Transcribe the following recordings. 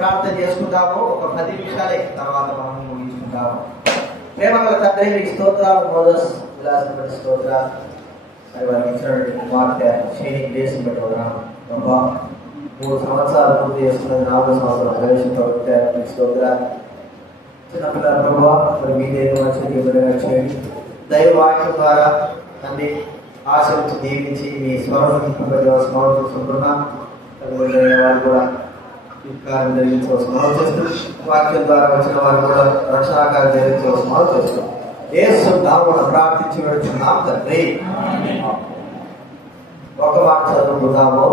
ప్రార్థన చేసుకుంటాము. ఒక 10 నిమిషాలే, తర్వాత మనం ముగించుకుంటాము. ప్రేమగల తండ్రి, మీకు స్తోత్రాలు. మోదస్ విలాసపడి స్తోత్రాలు. మరి వారికి ఇచ్చినటువంటి కుమార్తె షేనింగ్ డేస్ని బట్టి వదనాలు. 3 సంవత్సరాలు పూర్తి చేసుకున్నది, 4వ సంవత్సరం ప్రవేశించే స్తోత్రాలు. చిన్నపిల్లల ప్రభావ మరి మీ దేవుడు మంచి బిడ్డగా చేయండి. దైవవాక్యం ద్వారా అన్ని ఆశించి దీవించి మీ స్మరణ చూసుకుంటున్నా. వారు కూడా ఈ కార్యం జరిగించవలసిన మనం చేస్తూ, వాక్యం ద్వారా వచ్చిన వారు కూడా రక్షణాకార్యం జరిగించవలసిన మనం చేస్తాం. యేసు నామమున ప్రార్థించి వెళ్తున్నాం తండ్రి. ఒక మాట చదువుకుందాము.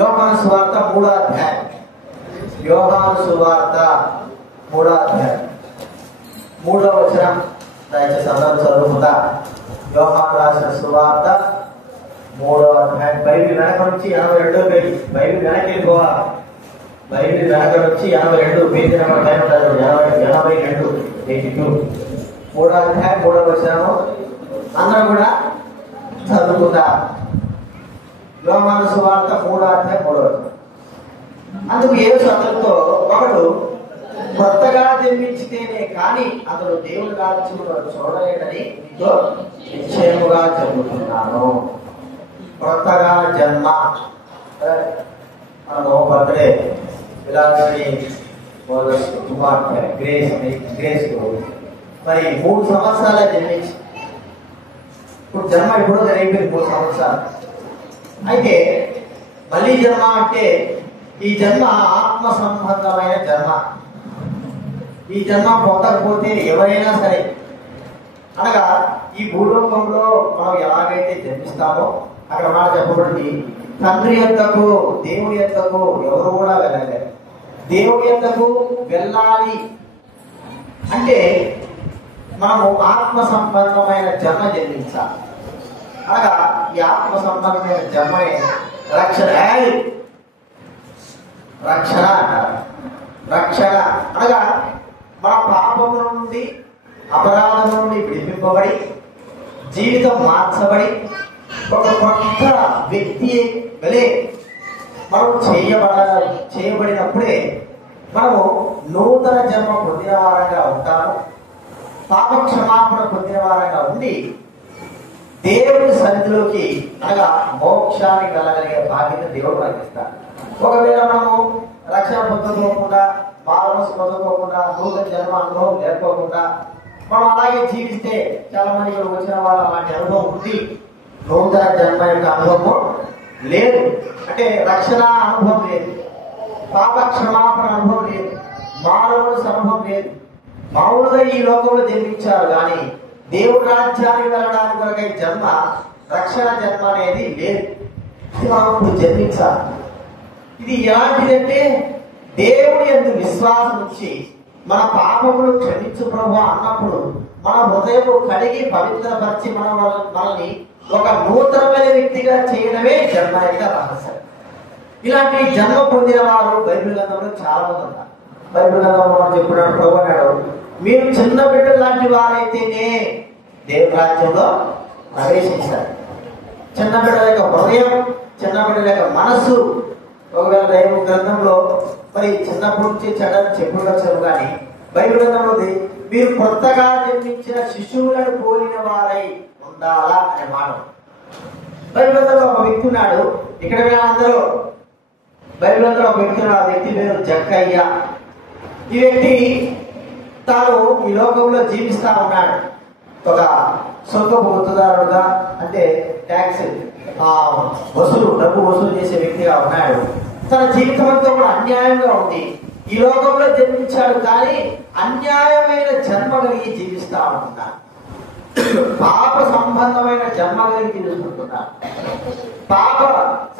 యోహాను సువార్త 3వ అధ్యాయం. యోహాను సువార్త 3వ అధ్యాయం 3వ వచనం. దయచేసి అందరూ చదువుకుందా. యోహాను రాసిన సువార్త 3వ అధ్యాయం. బైబిల్ వెనక నుంచి 82వ పేజీ. బైబిల్ వెనక వెళ్ళిపోవాలి. బైబిల్ వెనక నుంచి 82 పేజీ నెంబర్ 82 82. 3వ అధ్యాయం 3వ వచనము. అందరూ కూడా చదువుకుందా. యోహాను సువార్త 3వ అధ్యాయం 3వ వచనం. అందుకు యేసు అతనితో, ఒకడు కొత్తగా జన్మించితేనే కానీ అతడు దేవుని రాజ్యమును చూడలేడని నీతో నిశ్చయముగా చెబుతున్నాను. కొత్తగా జన్మ. మనము బర్త్డే విలాసిని కుమార్తె గ్రేస్ మరి 3 సంవత్సరాలే జన్మించి, ఇప్పుడు జన్మ ఎప్పుడో జరిగిపోయింది 3 సంవత్సరాలు. అయితే మళ్ళీ జన్మ అంటే ఈ జన్మ ఆత్మ సంబంధమైన జన్మ. ఈ జన్మ పొందకపోతే ఎవరైనా సరే, అనగా ఈ భూలోకంలో మనం ఎలాగైతే జన్మిస్తామో అక్కడ మాట చెప్పబడింది, తండ్రి యొద్దకు దేవుడి యొద్దకు ఎవరు కూడా వెళ్ళలేరు. దేవుడి యొద్దకు వెళ్ళాలి అంటే మనము ఆత్మ సంబంధమైన జన్మ జన్మించాలి. అనగా ఈ ఆత్మ సంబంధమైన జన్మనే రక్షణ. రక్షణ అంటారు. రక్షణ అనగా మన పాపముల నుండి, అపరాధం నుండి విడిపింపబడి, జీవితం మార్చబడి, ఒక కొత్త వ్యక్తి వలె మనం చేయబడినప్పుడే మనము నూతన జన్మ పొందిన వారంగా ఉంటాము. పాప క్షమాపణ పొందిన వారంగా ఉండి దేవుడి సన్నిధిలోకి, అనగా మోక్షానికి వెళ్ళగలిగే బాధ్యత దేవుడు మనకి ఇస్తాడు. ఒకవేళ మనము రక్షణ పొందుకోకుండా, మానవసు పొందుకోకుండా, నూతన జన్మ అనుభవం లేకపోకుండా మనం అలాగే జీవిస్తే, చాలా మంది ఇక్కడ వచ్చిన వాళ్ళు అలాంటి అనుభవం ఉంది, నూతన జన్మ యొక్క అనుభవం లేదు. అంటే రక్షణ అనుభవం లేదు, పాప క్షమాపణ అనుభవం లేదు, మానవుడు అనుభవం లేదు. మామూలుగా ఈ లోకంలో జన్మించారు కానీ దేవుడి రాజ్యానికి వెళ్ళడానికి కొరకై జన్మ, రక్షణ జన్మ అనేది లేదు. ఇది మనం ఇప్పుడు జన్మించాలి. ఇది ఎలాంటిదంటే, దేవుడి యందు విశ్వాసం ఉంచి మన పాపములు క్షమించు ప్రభు అన్నప్పుడు మన హృదయము కడిగి పవిత్రపరిచి మనల్ని ఒక నూతనమైన వ్యక్తిగా చేయడమే జన్మ యొక్క రహస్యం. ఇలాంటి జన్మ పొందిన వారు బైబిల్ గ్రంథంలో చాలా మంది ఉన్నారు. బైబిల్ గ్రంథంలో మనం చెప్పినట్టు ప్రభు అన్నాడు, మీరు చిన్న బిడ్డ లాంటి వారైతేనే దేవుని రాజ్యంలో ప్రవేశించారు. చిన్న బిడ్డల యొక్క హృదయం, చిన్న బిడ్డల యొక్క మనస్సు. ఒకవేళ దైవ గ్రంథంలో మరి చిన్నప్పటి నుంచి చెడ్డని చెప్పుకొచ్చారు కానీ బైబిల్ గ్రంథంలో మీరు కొత్తగా జన్మించిన శిశువులను పోలిన వారై ఉండాలా అనే మాట. బైబిల్ గ్రంథంలో ఒక వ్యక్తి ఉన్నాడు. ఇక్కడ అందరూ బైబిల్ గ్రంథంలో ఒక వ్యక్తి ఉన్నాడు. ఆ వ్యక్తి పేరు జక్కయ్య. ఈ వ్యక్తి తాను ఈ లోకంలో జీవిస్తా ఉన్నాడు. ఒక సొంతపు గుర్తుదారుడుగా, అంటే ట్యాక్స్ డబ్బు వసూలు చేసే వ్యక్తిగా ఉన్నాడు. తన జీవితం అంతా కూడా అన్యాయంగా ఉంది. ఈ లోకంలో జన్మించాడు కానీ అన్యాయమైన జన్మ కలిగి జీవిస్తా ఉంటున్నాడు. పాప సంబంధమైన జన్మ కలిగి జీవిస్తుంటున్నాడు. పాప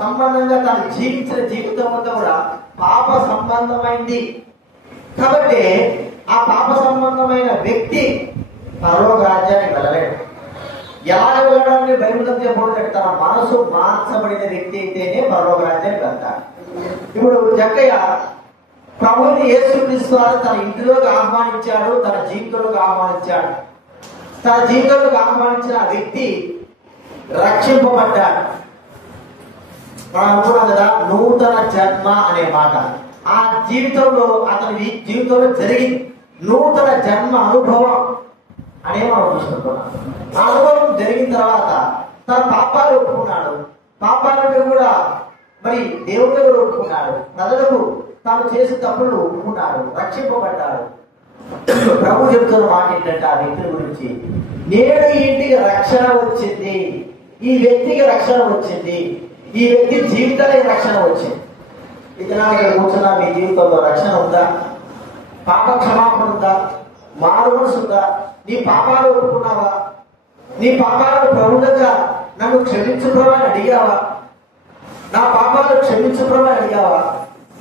సంబంధంగా తను జీవించిన జీవితం అంతా కూడా పాప సంబంధమైంది. కాబట్టి ఆ పాప సంబంధమైన వ్యక్తి పరలోక రాజ్యానికి వెళ్ళలేడు. ఎలా వెళ్ళడానికి బైబిల్ చెప్పబడింది, తన మనసు మార్చబడిన వ్యక్తి అయితేనే పరలోక రాజ్యానికి వెళ్తాడు. ఇప్పుడు జక్కయ్య ప్రభువుని యేసుక్రీస్తు వారు తన ఇంటిలోకి ఆహ్వానించాడు, తన జీవితంలోకి ఆహ్వానించాడు. తన జీవితంలోకి ఆహ్వానించిన వ్యక్తి రక్షింపబడ్డాడు. మనం అనుకున్నాం కదా, నూతన జన్మ అనే మాట. ఆ జీవితంలో అతని జీవితంలో జరిగింది నూతన జన్మ అనుభవం అనే మనం చూసుకుంటున్నాం. ఆ అనుభవం జరిగిన తర్వాత తన పాపాలు ఒప్పుకున్నాడు. పాపాలను కూడా మరి దేవుడి దగ్గర ఒప్పుకున్నాడు. ప్రజలకు తాను చేసిన తప్పులను ఒప్పుకున్నాడు, రక్షింపబడ్డాడు. ప్రభు చెప్తున్న మాట ఏంటంటే ఆ వ్యక్తి గురించి, నేడు ఈ ఇంటికి రక్షణ వచ్చింది, ఈ వ్యక్తికి రక్షణ వచ్చింది, ఈ వ్యక్తి జీవితానికి రక్షణ వచ్చింది. ఇతను ఇక్కడ కూర్చున్నా మీ జీవితంలో రక్షణ ఉందా? పాప క్షమాపణ ఉందా? మారు మనసు ఉందా? నీ పాపాలు ఒప్పుకున్నావా? నీ పాపాలను ప్రభు దగ్గర నన్ను క్షమించు ప్రభు అని అడిగావా? నా పాపాలు క్షమించు ప్రభు అని అడిగావా?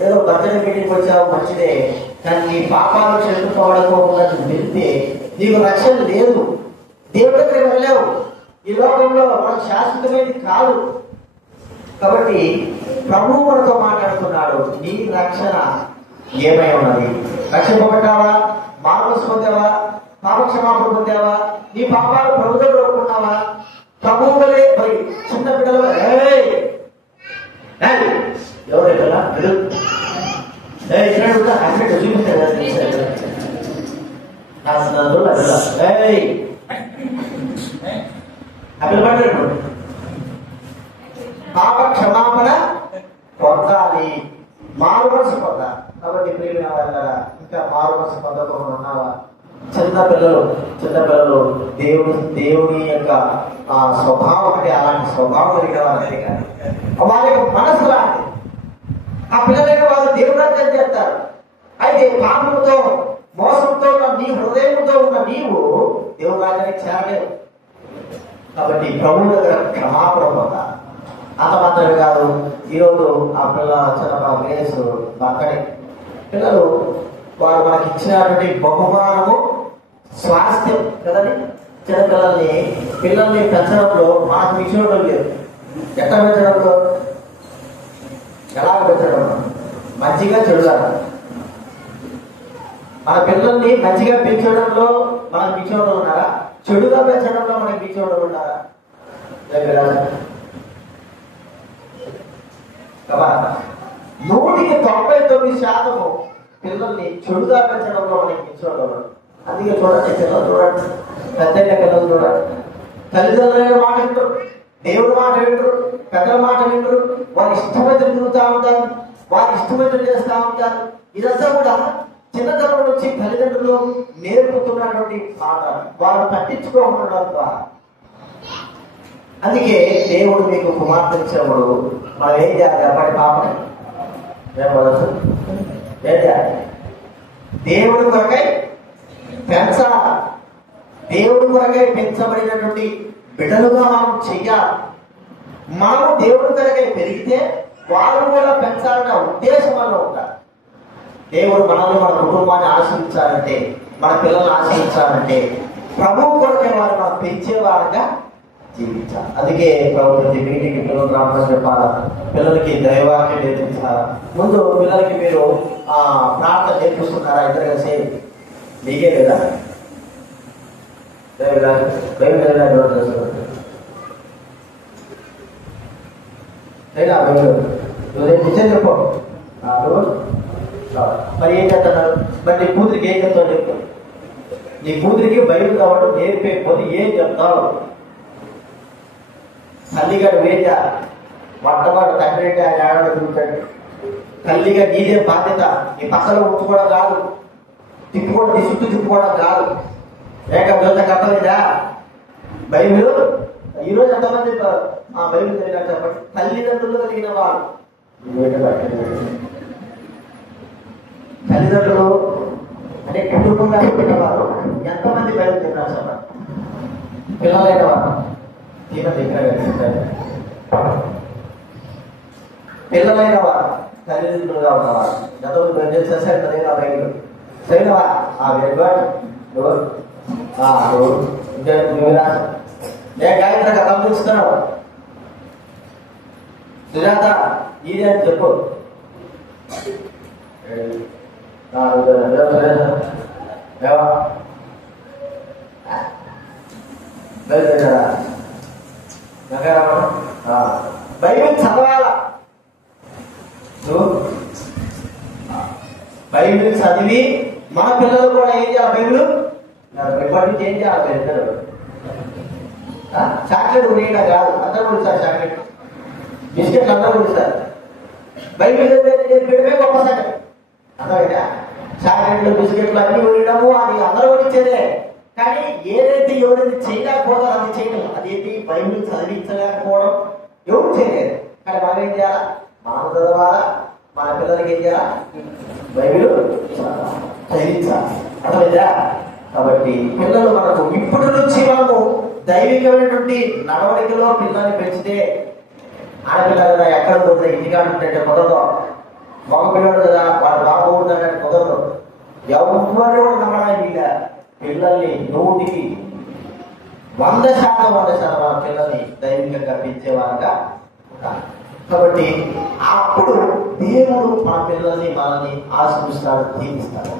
ఏదో బర్త్డే మీటింగ్ వచ్చావు మంచిదే, కానీ నీ పాపాలు క్షమించుకోవడకోకుండా నువ్వు వెళ్తే నీకు రక్షణ లేదు. దేవుడి దగ్గర వెళ్ళావు. ఈ లోకంలో మనకు శాశ్వతమైనది కాదు. కాబట్టి ప్రభువు మనతో మాట్లాడుతున్నాడు. నీ రక్షణ ఏమై ఉన్నది? రక్షింపబడ్డావా? మానసు పొందావా? పాపక్షమాపణ పొందావా? నీ పాపాలు ప్రభు దగ్గర ఒప్పుకున్నావా? ప్రభువు వలె మరి చిన్న బిడ్డలు ఎవరు కదా చూపిస్తాడు పాప క్షమాపణ పొందాలి, మారు మనసు పొందాలి. కాబట్టి ప్రియమైన వాళ్ళ ఇంకా మారు మనసు పొందకుండా ఉన్నావా? చిన్నపిల్లలు దేవుని యొక్క స్వభావం అంటే అలాంటి స్వభావం కలిగిన వాళ్ళే కానీ వాళ్ళ యొక్క మనసు లాంటి ఆ పిల్లలైన వాళ్ళు దేవుడు రాజ్యం చేస్తారు. అయితే పాపంతో మోసంతో నీ హృదయంతో ఉన్న నీవు దేవుడు రాజ్యానికి చేరలేవు. కాబట్టి ప్రభువు దగ్గర క్షమాపణ పొందాలి. అంత మాత్రమే కాదు, ఈరోజు ఆ పిల్ల చిన్న గ్రేస్ బర్త్డే పిల్లలు వారు మనకి ఇచ్చినటువంటి బహుమానము స్వాస్థ్యం కదండి. పిల్లల్ని పెంచడంలో మనకు విషయంలో లేదు. ఎట్లా పెంచడంలో, ఎలా పెంచడంలో? మంచిగా చెడుగా. మన పిల్లల్ని మంచిగా పెంచడంలో మనకు విషయంలో ఉన్నారా? చెడుగా పెంచడంలో మనకి విషయంలో ఉన్నారా? కదా 199% పిల్లల్ని చెడుగా పెంచడంలో మనకి విషయంలో ఉన్నారు. అందుకే చూడండి, పిల్లలు చూడండి, పెద్దయ్య పిల్లలు చూడండి, తల్లిదండ్రుల మాట వింటారు, దేవుడి మాట వింటారు, పెద్దల మాట వింటారు, వారి ఇష్టమైతే తిరుగుతూ ఉంటారు, వారి ఇష్టమైతే చేస్తూ ఉంటారు. ఇదంతా కూడా చిన్నతనం నుంచి తల్లిదండ్రులు నేర్పుతున్నటువంటి మాట వారు పట్టించుకోవడం ద్వారా. అందుకే దేవుడు మీకు కుమార్తె ఇచ్చినప్పుడు మనం ఏం చేయాలి? అప్పటి పాపని ఏం చేయాలి? దేవుడి కొరకై పెంచాలి. దేవుడి కొరకై పెంచబడినటువంటి బిడ్డలుగా మనం చెయ్యాలి. మనము దేవుడి కొరకై పెరిగితే వారు కూడా పెంచాలనే ఉద్దేశం వల్ల ఉంటారు. దేవుడు మనల్ని, మన కుటుంబాన్ని ఆశ్రయించాలంటే, మన పిల్లల్ని ఆశ్రయించాలంటే ప్రభువు కొరకే వారు మనం పెంచేవారుగా జీవించాలి. అందుకే ప్రభు ప్రతి మీటింగ్కి పిల్లలు రామని చెప్పాలా, పిల్లలకి దైవాక్యం నేర్పించాలా. ముందు పిల్లలకి మీరు ప్రార్థన నేర్పిస్తున్నారా? ఇద్దరు కలిసి మీకే లేదా? నిజం చెప్పు. మరి ఏం చేస్తున్నారు? మరి నీ కూతురికి ఏం చెప్తావు? చెప్పు. నీ కూతురికి బయటకు రావడం నేర్పేయకపోతే ఏం చెప్తావు? తల్లిగాడు వేట మొట్టమొదటి తండ్రి అంటే ఆయన ఆడవాడు తిరుగుతాడు. తల్లిగా నీదే బాధ్యత. నీ పక్కలో ఉంచుకోవడం కాదు, తిప్పుకోవడం, నీ చుట్టూ తిప్పుకోవడం కాదు. ఏకంగా అర్థమైందా? బైబిల్ ఈరోజు ఎంతమంది బైబిల్ చదివినా చెప్పండి. తల్లిదండ్రులు కలిగిన వారు, తల్లిదండ్రులు అంటే కుటుంబంగా చెప్పిన వారు ఎంతమంది బైబిల్ తిన్నారు చెప్పండి. పిల్లలైన వారు పిల్లలైన వారు తల్లిదండ్రులుగా ఉన్నవారు ఎంతమంది బైబిల్ చేశారు కదా? బైబిల్ సరైనవా? Very good. నేను గాయత్రి కథ పంపిస్తున్నావు. సుజాత ఇదే అని చెప్పు. బైబిల్ చదవాలా? బైబిల్ చదివి మన పిల్లలు కూడా ఏం చేయాలి? బైబిల్ ఇప్పటి నుంచి ఏం చేయాలి? పెద్దలు చాక్లెట్ ఉండేలా కాదు, అందరూ కొడుతారు చాక్లెట్, బిస్కెట్లు అందరూ కొడుతారు. బైబిల్ చెప్పడమే గొప్ప సంగతి. అర్థమైనా? చాక్లెట్లు బిస్కెట్లు అన్ని కొనడము అది అందరూ కొనిచ్చేదే. కానీ ఏదైతే ఎవరైతే చేయలేకపోతారో అది చేయడం, అదేంటి బైబిల్ చదివించలేకపోవడం ఎవరు చేయలేదు. కానీ మనం ఏం చేయాలా? మనం చదవాలా, మన పిల్లలకి ఏం చేయాలా? బైబిల్ చదివించాలి. అర్థమైందా? కాబట్టి పిల్లలు మనకు ఇప్పటి నుంచి మనము దైవికమైనటువంటి నడవడికలో పిల్లల్ని పెంచితే, ఆడపిల్ల కదా ఎక్కడ పోతుంది, ఇంటికాడ ఉంటే కుదరదు, మగ పిల్లడు కదా వాడు బాగుంటుందంటే కుదరదు. ఎవరు కూడా నమ్మడానికి పిల్లల్ని 100కి 100% వాళ్ళ పిల్లల్ని దైవికంగా పెంచేవారుగా ఉంటారు. కాబట్టి అప్పుడు దేవుడు మన పిల్లల్ని మనల్ని ఆశీర్వదిస్తాడు, దీవిస్తాడు.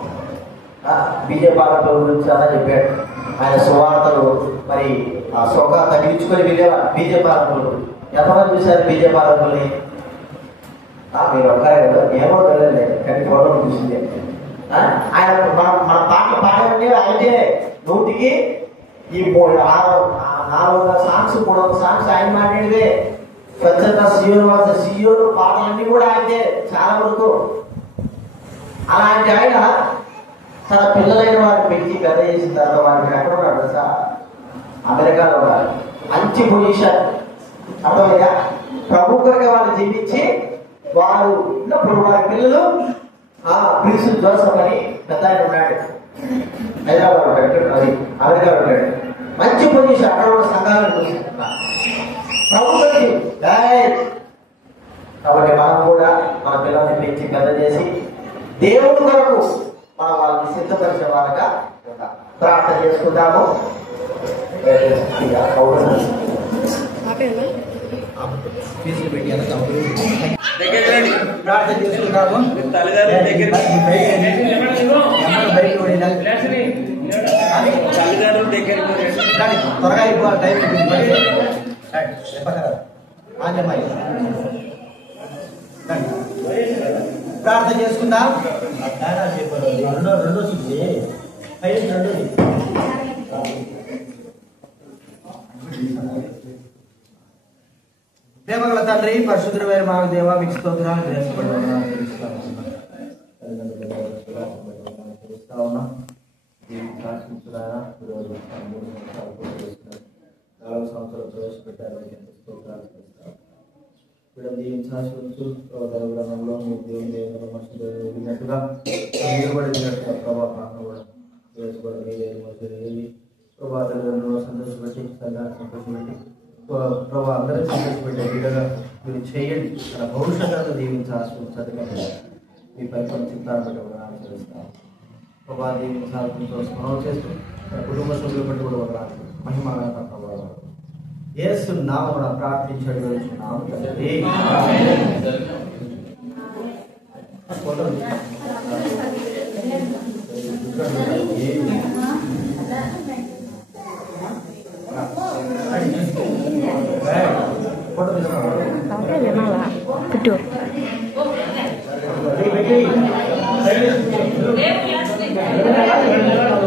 బీజేపాలకుల గురించి అలా చెప్పాడు. ఆయన సువార్తలు మరి ఆ సొక్క తగ్గించుకొని వెళ్ళేవారు బీజేపాలకులు. ఎంతమంది చూశారు బీజేపాలకుల్ని? మీరు ఒక్కరే కదా, ఏమో వెళ్ళలేదు, కానీ గౌరవం చూసింది. ఆయన మన పాటలు పాడేవండి అయితే 100కి ఈ 400 సాంగ్స్ 300 సాంగ్స్ ఆయన మాట్లాడితే. స్వచ్ఛత సియోలు పాటలన్నీ కూడా అయితే చాలా వరకు. అలాంటి ఆయన తన పిల్లలైన వారిని పెంచి పెద్ద చేసిన తర్వాత వారికి ఎక్కడ ఉన్నాడు తెలుసా? అమెరికాలో ఉన్నారు. మంచి పొజిషన్. అర్థమైనా? ప్రముఖంగా వాళ్ళు జీవించి వారు ఉన్నప్పుడు వారి పిల్లలు ప్రిన్స్ జోసఫ్ అని పెద్ద ఆయన ఉన్నాడు, హైదరాబాద్ ఉంటాడు, అది అమెరికా ఉంటాడు. మంచి పొజిషన్. అక్కడ ఉన్న సంఘాలను చూస్తున్నారు. కాబట్టి మనం కూడా మన పిల్లల్ని పెంచి పెద్ద చేసి దేవుడి కొరకు మనం వాళ్ళని సిద్ధపరిచే వారుగా ప్రార్థన చేసుకుందాము. ప్రార్థన చేసుకుందాము. త్వరగా ఎక్కువ టైం ప్రార్థన చేసుకుందాం. రెండో దేవగల తండ్రి, పరిశుద్ధుడైన మా దేవ, మీకు స్తోత్రాలు సంవత్సరం ప్రవేశపెట్టారు. దీవించాల్సినంలో మీ దేవుని దేవుడినట్టుగా నిలబడినట్టుగా ప్రభావం సంతోషపెట్టి సంతోషపెట్టి ప్రభావ అందరూ సంతోషపెట్టే విధంగా మీరు చేయండి. తన భవిష్యత్తును దీవించాల్సిన మీ పరిపాలన చిత్తాన్ని బట్టి కూడా ఆచరిస్తాం. ప్రభావ దీవించాల్సిన స్మరణ చేస్తూ కుటుంబ సభ్యులు బట్టి కూడా ఒక మహిమగా ప్రభావం యేసు నామమున ప్రార్థించడం వేడుచున్నాము తండ్రి.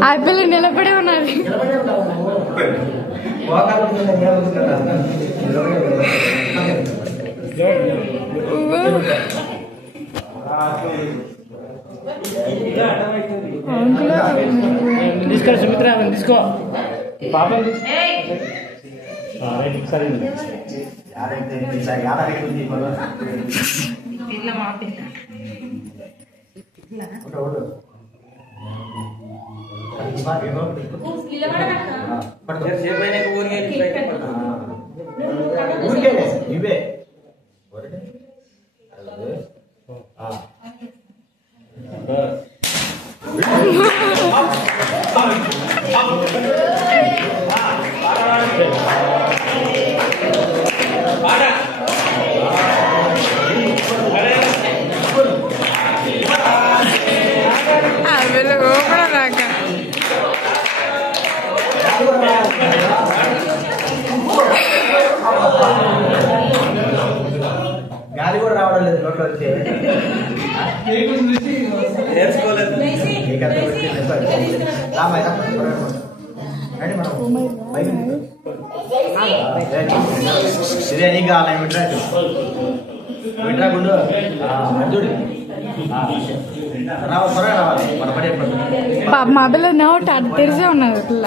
ఆ పిల్లలు నిలబడే ఉన్నది. తీసుకో సుమిత్ర, తీసుకో పాపం సరే. ఇవే గాలి కూడా రావడం లేదు. ఇప్పుడు వచ్చే నేర్చుకోలేదు ఇదే నీకు కావాలి వింటరా గుండు అర్జుడు త్వరగా రావాలి మన పడి మొదలు నోట్ అది తెరిసే ఉన్నది పిల్ల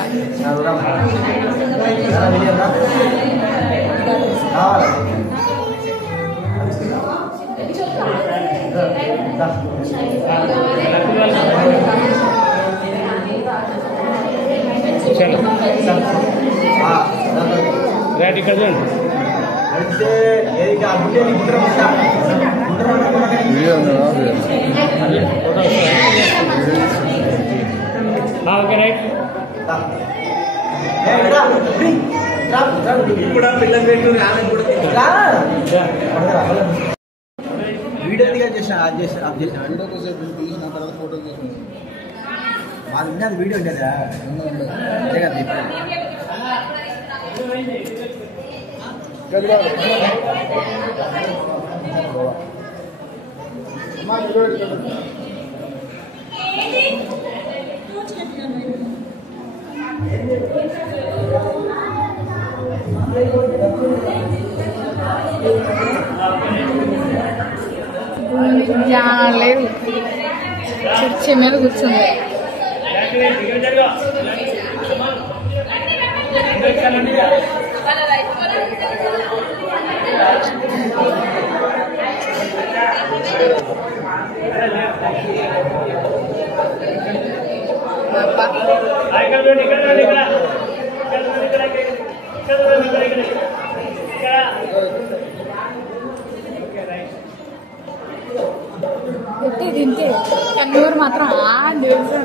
రైట్ ఇక్కడ చూడండి ఓకే రైట్ కూడా పిల్లలు పెట్టు వీడియో దిగా చేసిన మాది ఉన్నది వీడియో ఉండేదా అంతే కదా లేదు కుర్చీ మీద కూర్చుంది తింటే కన్నూరు మాత్రం దేవుడు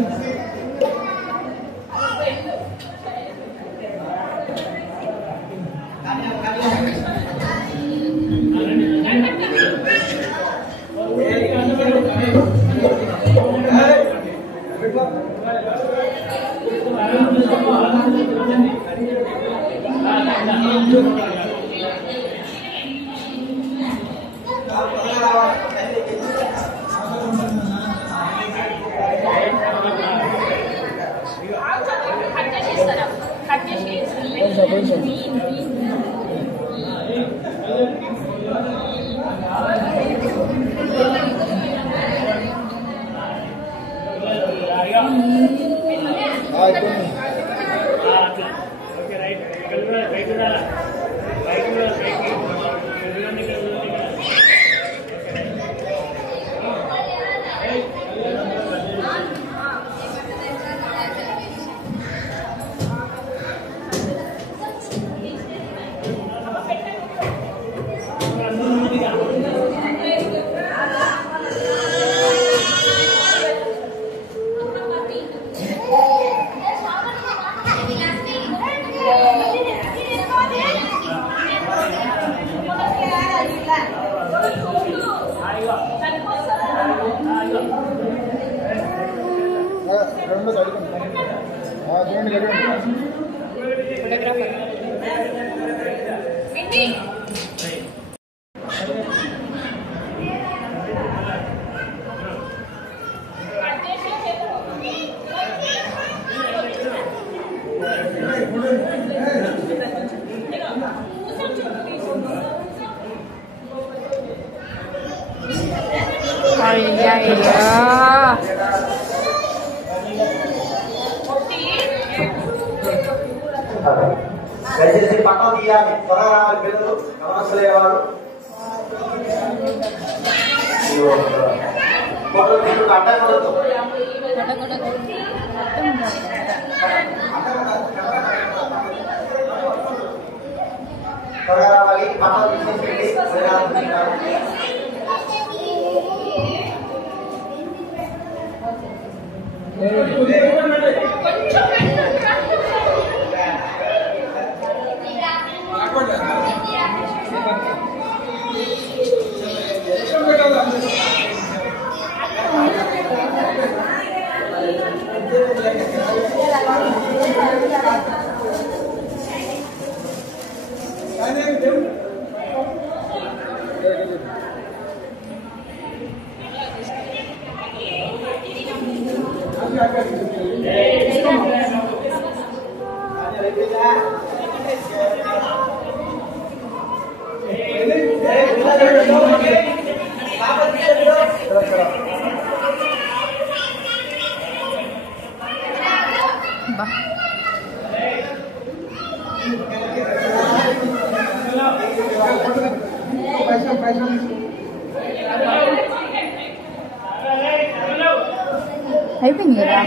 దయచేసి పక్కన తీయాలి త్వరగా రావాలి పిల్లలు గమనించలేవారు అడ్డం త్వరగా రావాలి పక్కన తీసేసి అయిపోయింది కదా.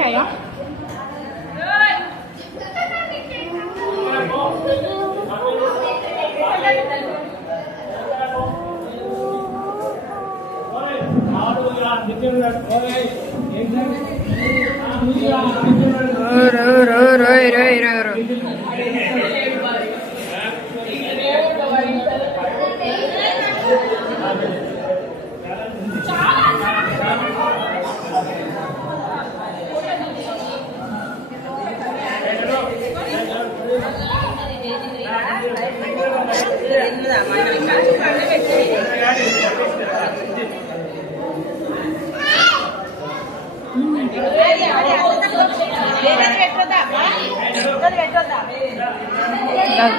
Kaya?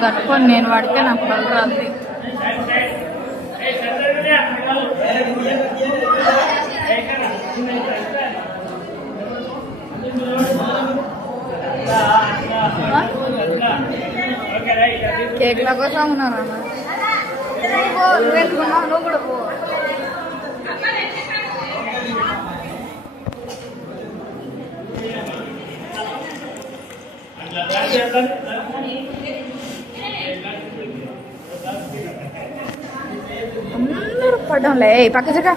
కట్టుకొని నేను వాడితే నాకు పళ్ళు రాదు. కేక్ల కోసం ఉన్నారా? నువ్వెందుకున్నావు? నువ్వు కూడా పో. అందరూ పడ్డంలే పక్క జగ.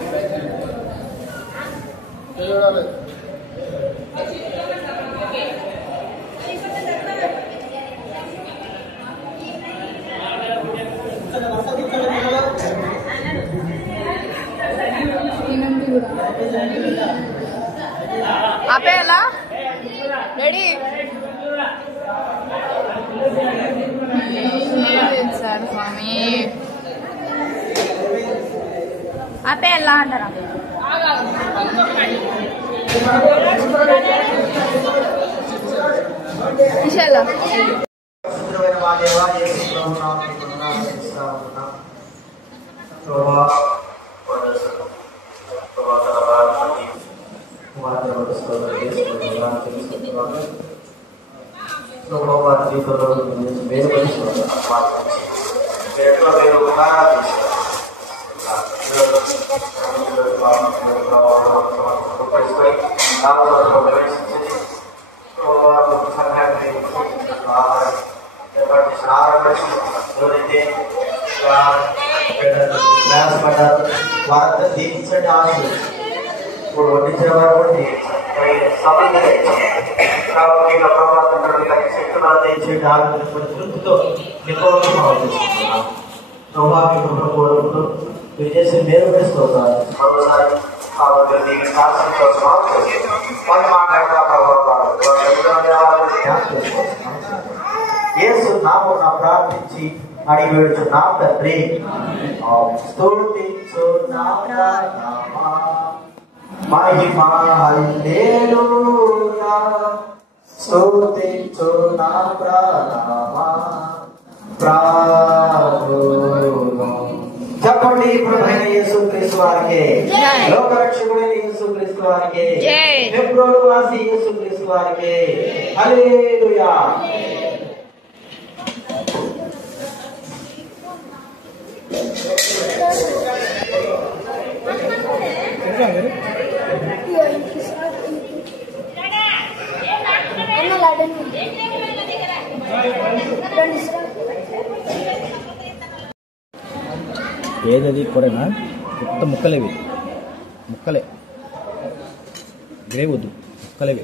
ఆపేయాలా? రెడీ సార్ స్వామి. ఆపేయాలా అంటారా? ఇన్షాల్లా. వారంతా దీవించండి, ఆశలు ఇప్పుడు వడ్డించిన వారు కూడా శక్తులు అందించండి. ఆరోగ్యం తృప్తితో నికోసం ఆలోచిస్తున్నాం. ప్రభావి కృపను కోరుకుంటూ మీరు చేసే మేలు వేసుకోవాలి. మరోసారి యేసు నామమున ప్రార్థించి అడిగి వేడుచున్నా తండ్రి. స్తుతించు నా ప్రాణమా మహిమ హల్లెలూయా. స్తుతించు నా ప్రాణమా ప్రార్థును. చెప్పండి. ప్రభువైన యేసుక్రీస్తు వారికి, లోకరక్షకుడైన యేసుక్రీస్తు వారికి, హెబ్రోను వాసి యేసుక్రీస్తు వారికి హల్లెలూయా. ఏదది కూరనా మొత్తం ముక్కలేవి ముక్కలే గ్రేవ్ వద్దు ముక్కలేవి